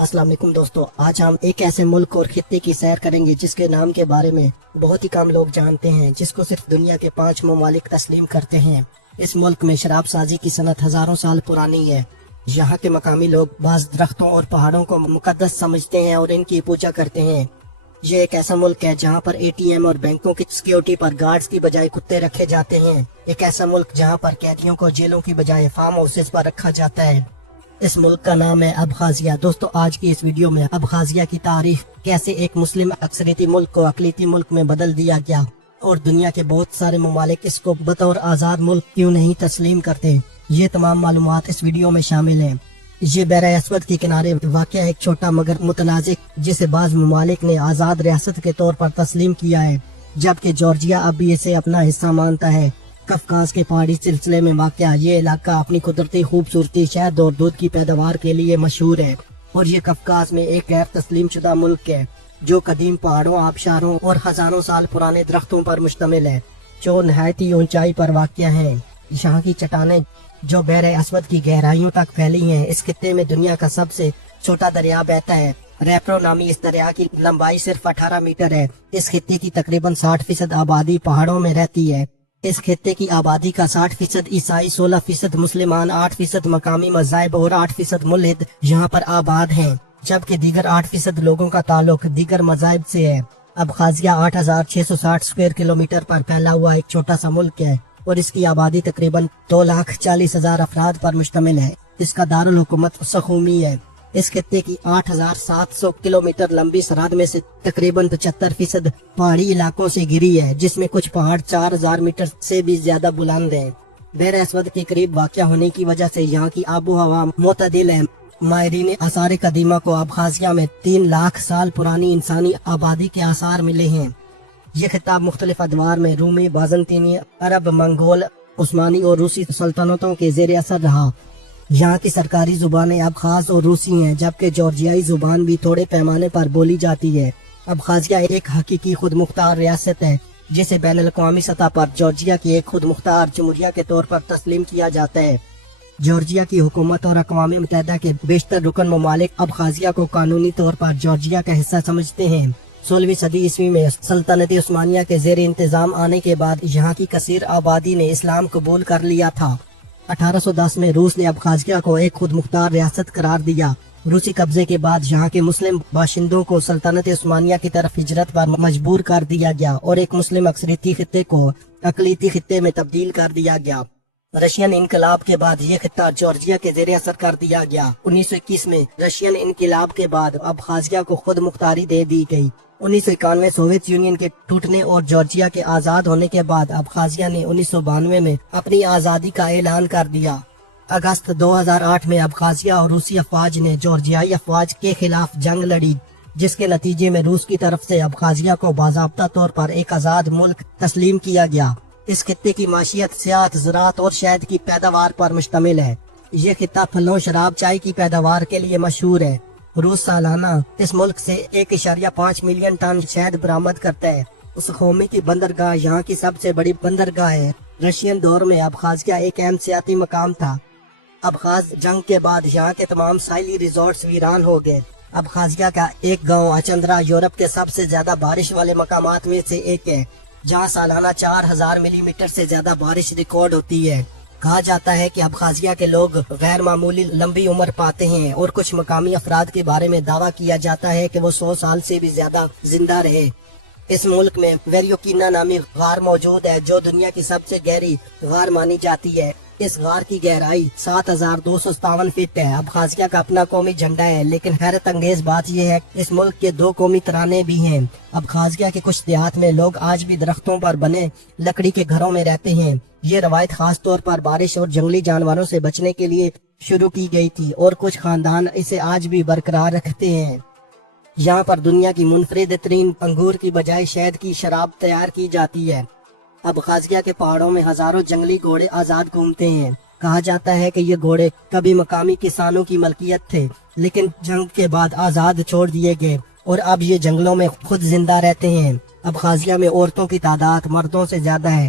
السلام علیکم دوستو، آج ہم ایک ایسے ملک اور خطے کی سیر کریں گے جس کے نام کے بارے میں بہت ہی کم لوگ جانتے ہیں، جس کو صرف دنیا کے 5 ممالک تسلیم کرتے ہیں۔ اس ملک میں شراب سازی کی صنعت ہزاروں سال پرانی ہے۔ یہاں کے مقامی لوگ بعض درختوں اور پہاڑوں کو مقدس سمجھتے ہیں اور ان کی پوجا کرتے ہیں۔ یہ ایک ایسا ملک ہے جہاں پر ATM اور بینکوں کی سیکیورٹی پر گارڈز کی بجائے کتے رکھے جاتے ہیں۔ ایک ایسا ملک جہاں پر قیدیوں کو جیلوں کی بجائے فارم ہاؤسز پر رکھا جاتا ہے۔ اس ملک کا نام ہے ابخازیہ۔ دوستو، آج کی اس ویڈیو میں ابخازیہ کی تاریخ، کیسے ایک مسلم اکثریتی ملک کو اقلیتی ملک میں بدل دیا گیا اور دنیا کے بہت سارے ممالک اس کو بطور آزاد ملک کیوں نہیں تسلیم کرتے، یہ تمام معلومات اس ویڈیو میں شامل ہیں۔ یہ بحر اسود کے کنارے واقع ایک چھوٹا مگر متنازع، جسے بعض ممالک نے آزاد ریاست کے طور پر تسلیم کیا ہے، جبکہ جارجیا اب بھی اسے اپنا حصہ مانتا ہے۔ کفکاز کے پہاڑی سلسلے میں واقع یہ علاقہ اپنی قدرتی خوبصورتی، شہد اور دودھ کی پیداوار کے لیے مشہور ہے، اور یہ کفکاز میں ایک غیر تسلیم شدہ ملک ہے جو قدیم پہاڑوں، آبشاروں اور ہزاروں سال پرانے درختوں پر مشتمل ہے جو نہایت ہی اونچائی پر واقع ہیں۔ یہاں کی چٹانیں جو بحر اسود کی گہرائیوں تک پھیلی ہیں۔ اس خطے میں دنیا کا سب سے چھوٹا دریا بہتا ہے۔ ریپرو نامی اس دریا کی لمبائی صرف 18 میٹر ہے۔ اس خطے کی تقریباً 60% آبادی پہاڑوں میں رہتی ہے۔ اس خطے کی آبادی کا 60% عیسائی، 16% مسلمان، 8% مقامی مذاہب اور 8% ملحد یہاں پر آباد ہیں، جبکہ دیگر 8% لوگوں کا تعلق دیگر مذاہب سے ہے۔ ابخازیہ 8660 اسکوائر کلومیٹر پر پھیلا ہوا ایک چھوٹا سا ملک ہے اور اس کی آبادی تقریباً 2,40,000 افراد پر مشتمل ہے۔ اس کا دارالحکومت سخومی ہے۔ اس خطے کی 8,700 کلومیٹر لمبی سرحد میں سے تقریباً 75% پہاڑی علاقوں سے گری ہے، جس میں کچھ پہاڑ 4,000 میٹر سے بھی زیادہ بلند ہیں۔ بحر اسود کے قریب واقع ہونے کی وجہ سے یہاں کی آب و ہوا معتدل ہے۔ ماہرین آثار قدیمہ کو ابخازیہ میں 3 لاکھ سال پرانی انسانی آبادی کے آثار ملے ہیں۔ یہ خطہ مختلف ادوار میں رومی، بازنطینی، عرب، منگول، عثمانی اور روسی سلطنتوں کے زیر اثر رہا۔ یہاں کی سرکاری زبانیں ابخاز اور روسی ہیں، جبکہ جارجیائی زبان بھی تھوڑے پیمانے پر بولی جاتی ہے۔ ابخازیہ ایک حقیقی خود مختار ریاست ہے جسے بین الاقوامی سطح پر جارجیا کی ایک خود مختار جمہوریہ کے طور پر تسلیم کیا جاتا ہے۔ جارجیا کی حکومت اور اقوام متحدہ کے بیشتر رکن ممالک ابخازیہ کو قانونی طور پر جارجیا کا حصہ سمجھتے ہیں۔ 16ویں صدی عیسوی میں سلطنت عثمانیہ کے زیر انتظام آنے کے بعد یہاں کی کثیر آبادی نے اسلام قبول کر لیا تھا۔ 1810 میں روس نے ابخازیہ کو ایک خود مختار ریاست قرار دیا۔ روسی قبضے کے بعد یہاں کے مسلم باشندوں کو سلطنت عثمانیہ کی طرف ہجرت پر مجبور کر دیا گیا اور ایک مسلم اکثریتی خطے کو اقلیتی خطے میں تبدیل کر دیا گیا۔ رشین انقلاب کے بعد یہ خطہ جارجیا کے زیر اثر کر دیا گیا۔ 1921 میں رشین انقلاب کے بعد ابخازیہ کو خود مختاری دے دی گئی۔ 1991 سوویت یونین کے ٹوٹنے اور جارجیا کے آزاد ہونے کے بعد ابخازیہ نے 1992 میں اپنی آزادی کا اعلان کر دیا۔ اگست 2008 میں ابخازیہ اور روسی افواج نے جارجیائی افواج کے خلاف جنگ لڑی، جس کے نتیجے میں روس کی طرف سے ابخازیہ کو باضابطہ طور پر ایک آزاد ملک تسلیم کیا گیا۔ اس خطے کی معیشت سیاحت، زراعت اور شہد کی پیداوار پر مشتمل ہے۔ یہ خطہ پھلوں، شراب، چائے کی پیداوار کے لیے مشہور ہے۔ روس سالانہ اس ملک سے 1.5 ملین ٹن شہد برآمد کرتا ہے۔ اس قومی کی بندرگاہ یہاں کی سب سے بڑی بندرگاہ ہے۔ رشین دور میں ابخازیہ ایک اہم سیاحتی مقام تھا۔ ابخاز جنگ کے بعد یہاں کے تمام ساحلی ریزورٹس ویران ہو گئے۔ ابخازیہ کا ایک گاؤں اچندرا یورپ کے سب سے زیادہ بارش والے مقامات میں سے ایک ہے، جہاں سالانہ 4,000 ملی میٹر سے زیادہ بارش ریکارڈ ہوتی ہے۔ کہا جاتا ہے کہ ابخازیہ کے لوگ غیر معمولی لمبی عمر پاتے ہیں اور کچھ مقامی افراد کے بارے میں دعویٰ کیا جاتا ہے کہ وہ 100 سال سے بھی زیادہ زندہ رہے۔ اس ملک میں ویریوکینا نامی غار موجود ہے جو دنیا کی سب سے گہری غار مانی جاتی ہے۔ اس غار کی گہرائی 7,257 فٹ ہے۔ ابخازیہ کا اپنا قومی جھنڈا ہے، لیکن حیرت انگیز بات یہ ہے کہ اس ملک کے 2 قومی ترانے بھی ہیں۔ ابخازیہ کے کچھ دیہات میں لوگ آج بھی درختوں پر بنے لکڑی کے گھروں میں رہتے ہیں۔ یہ روایت خاص طور پر بارش اور جنگلی جانوروں سے بچنے کے لیے شروع کی گئی تھی اور کچھ خاندان اسے آج بھی برقرار رکھتے ہیں۔ یہاں پر دنیا کی منفرد ترین انگور کی بجائے شہد کی شراب تیار کی جاتی ہے۔ ابخازیہ کے پہاڑوں میں ہزاروں جنگلی گھوڑے آزاد گھومتے ہیں۔ کہا جاتا ہے کہ یہ گھوڑے کبھی مقامی کسانوں کی ملکیت تھے، لیکن جنگ کے بعد آزاد چھوڑ دیے گئے اور اب یہ جنگلوں میں خود زندہ رہتے ہیں۔ ابخازیہ میں عورتوں کی تعداد مردوں سے زیادہ ہے۔